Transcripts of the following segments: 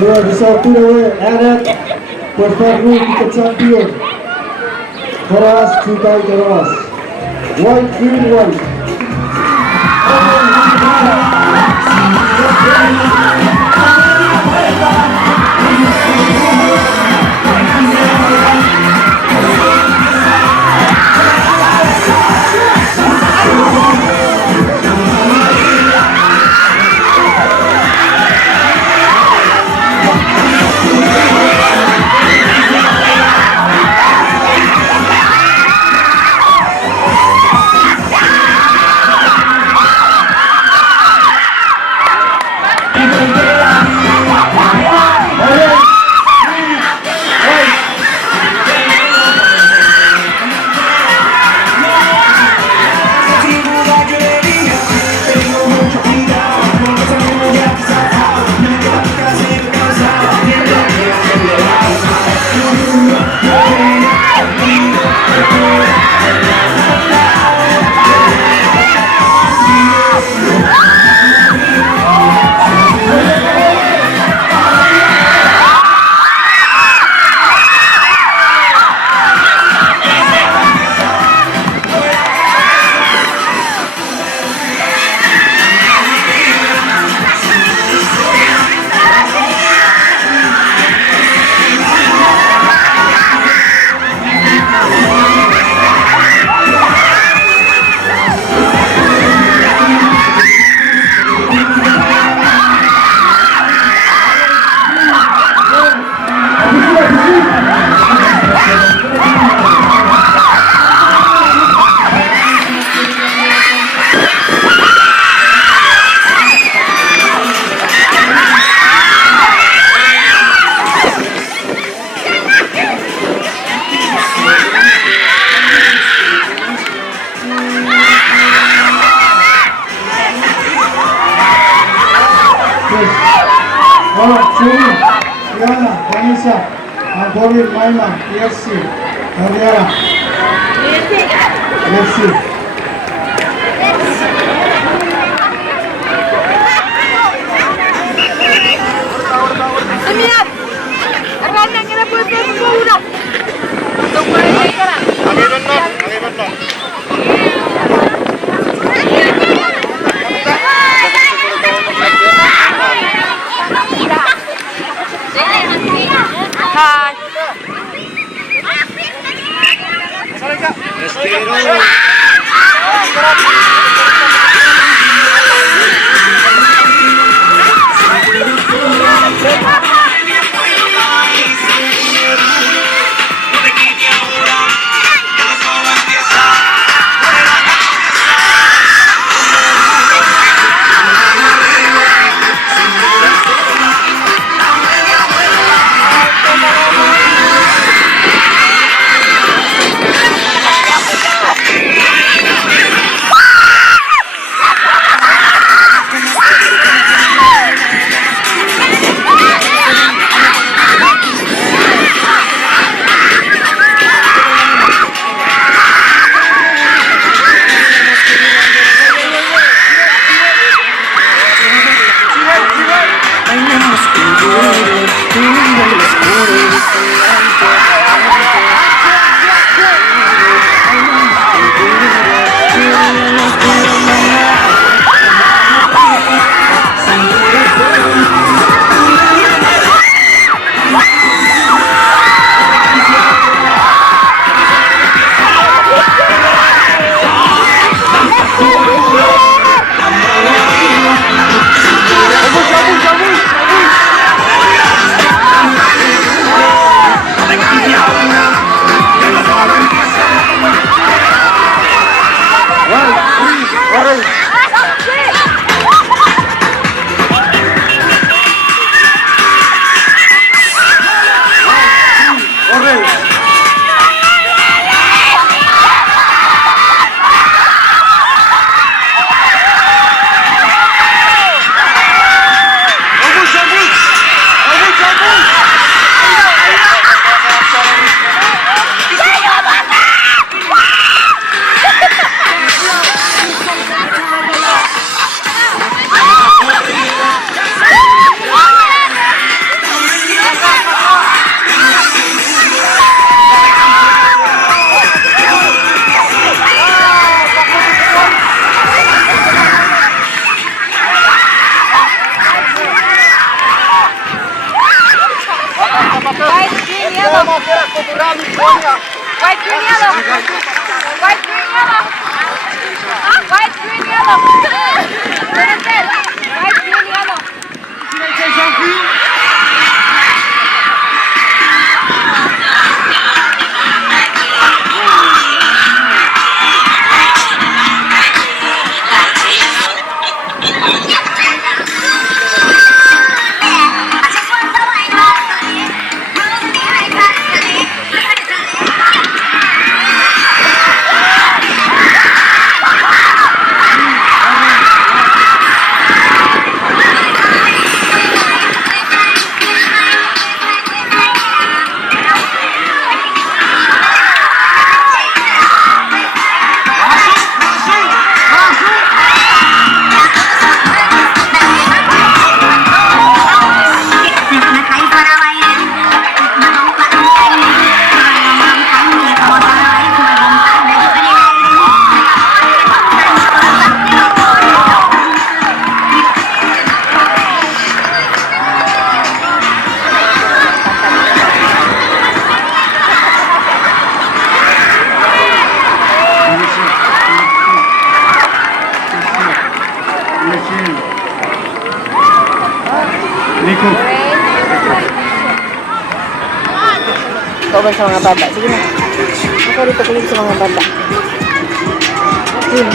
Luar besar CDOE adat performu kita champion. Keras cukai keras. White green white. Boone, Maima, ISC, Raisom, ISC. Seminat, karena kita boleh berguna. Untuk mereka. yellow. White, green, yellow. White, green, yellow. White, green, yellow. White, green, yellow. Kauban sa mga bata. Sige na. Ako dito kulit sa mga bata. Yun.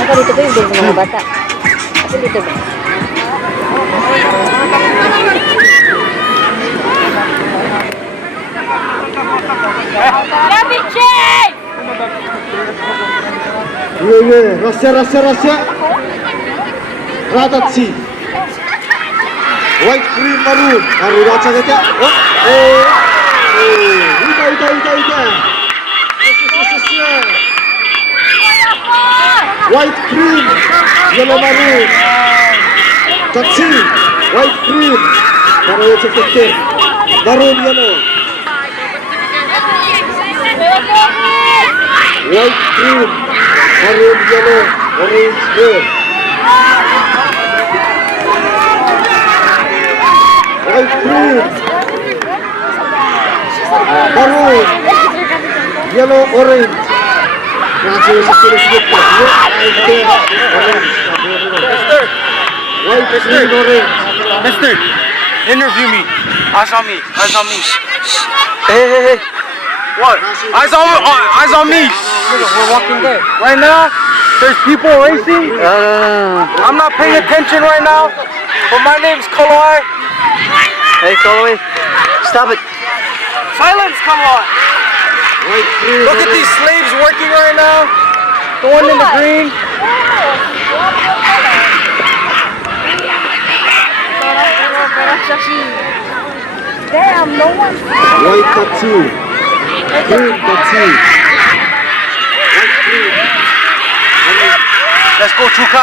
Ako dito kulit sa mga bata. Ako dito ba? Russia. Ratatsi. White, green, maroon. Maroon at sa kanya. Ita. White, green, yellow, maroon. Tatsi. White, green. Maroon sa 15. Maroon, yellow. White, green, maroon, yellow, orange, red. White, green, maroon, yellow, orange. Kasi sa sinisip ko. White, green, orange. Mister, interview me. Eyes on me. Hey. What? Eyes on me. We're walking there. Right now, there's people racing. I'm not paying attention right now, but my name's Kaloi. Hey, Kaloi, stop it. Silence, Kaloi. Look at these slaves working right now. The one in the green. Damn, no one. White, Tatsi. Green, Tatsi. Let's go, Chuuk.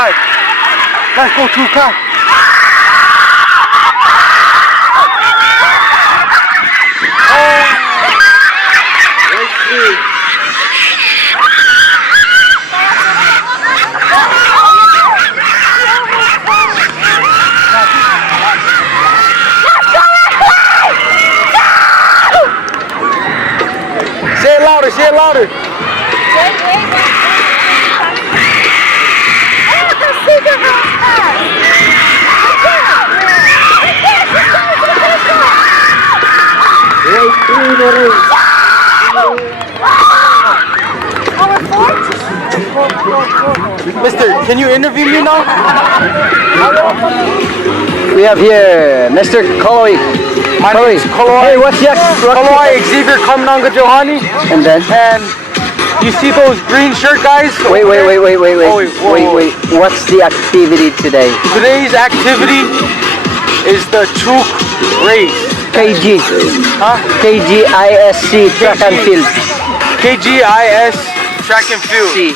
White, green. Say it louder. White, green, orange. Mister, can you interview me now? We have here Mr. Kaloi. My name's Kaloi. Hey, what's your Kaloi Xavier Kamnanga Johani. And then? And you see those green shirt guys? Wait. whoa. What's the activity today? Today's activity is the Chuuk race. KG. Huh? KG-ISC Track and Field. KG-ISC Track and Field. C.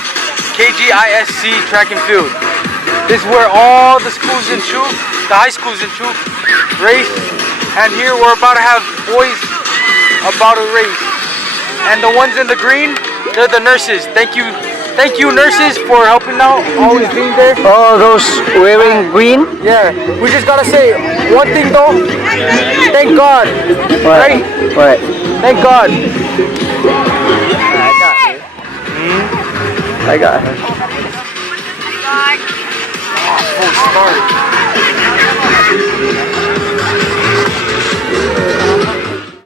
KG-ISC Track and Field. This is where all the schools in Chuuk, the high schools in Chuuk, race. And here we're about to have boys about to race. And the ones in the green, they're the nurses. Thank you nurses for helping out, always being there. Oh, those wearing green? Yeah, we just gotta say one thing though. Thank God. Right? What? Thank God. I got her. Full start.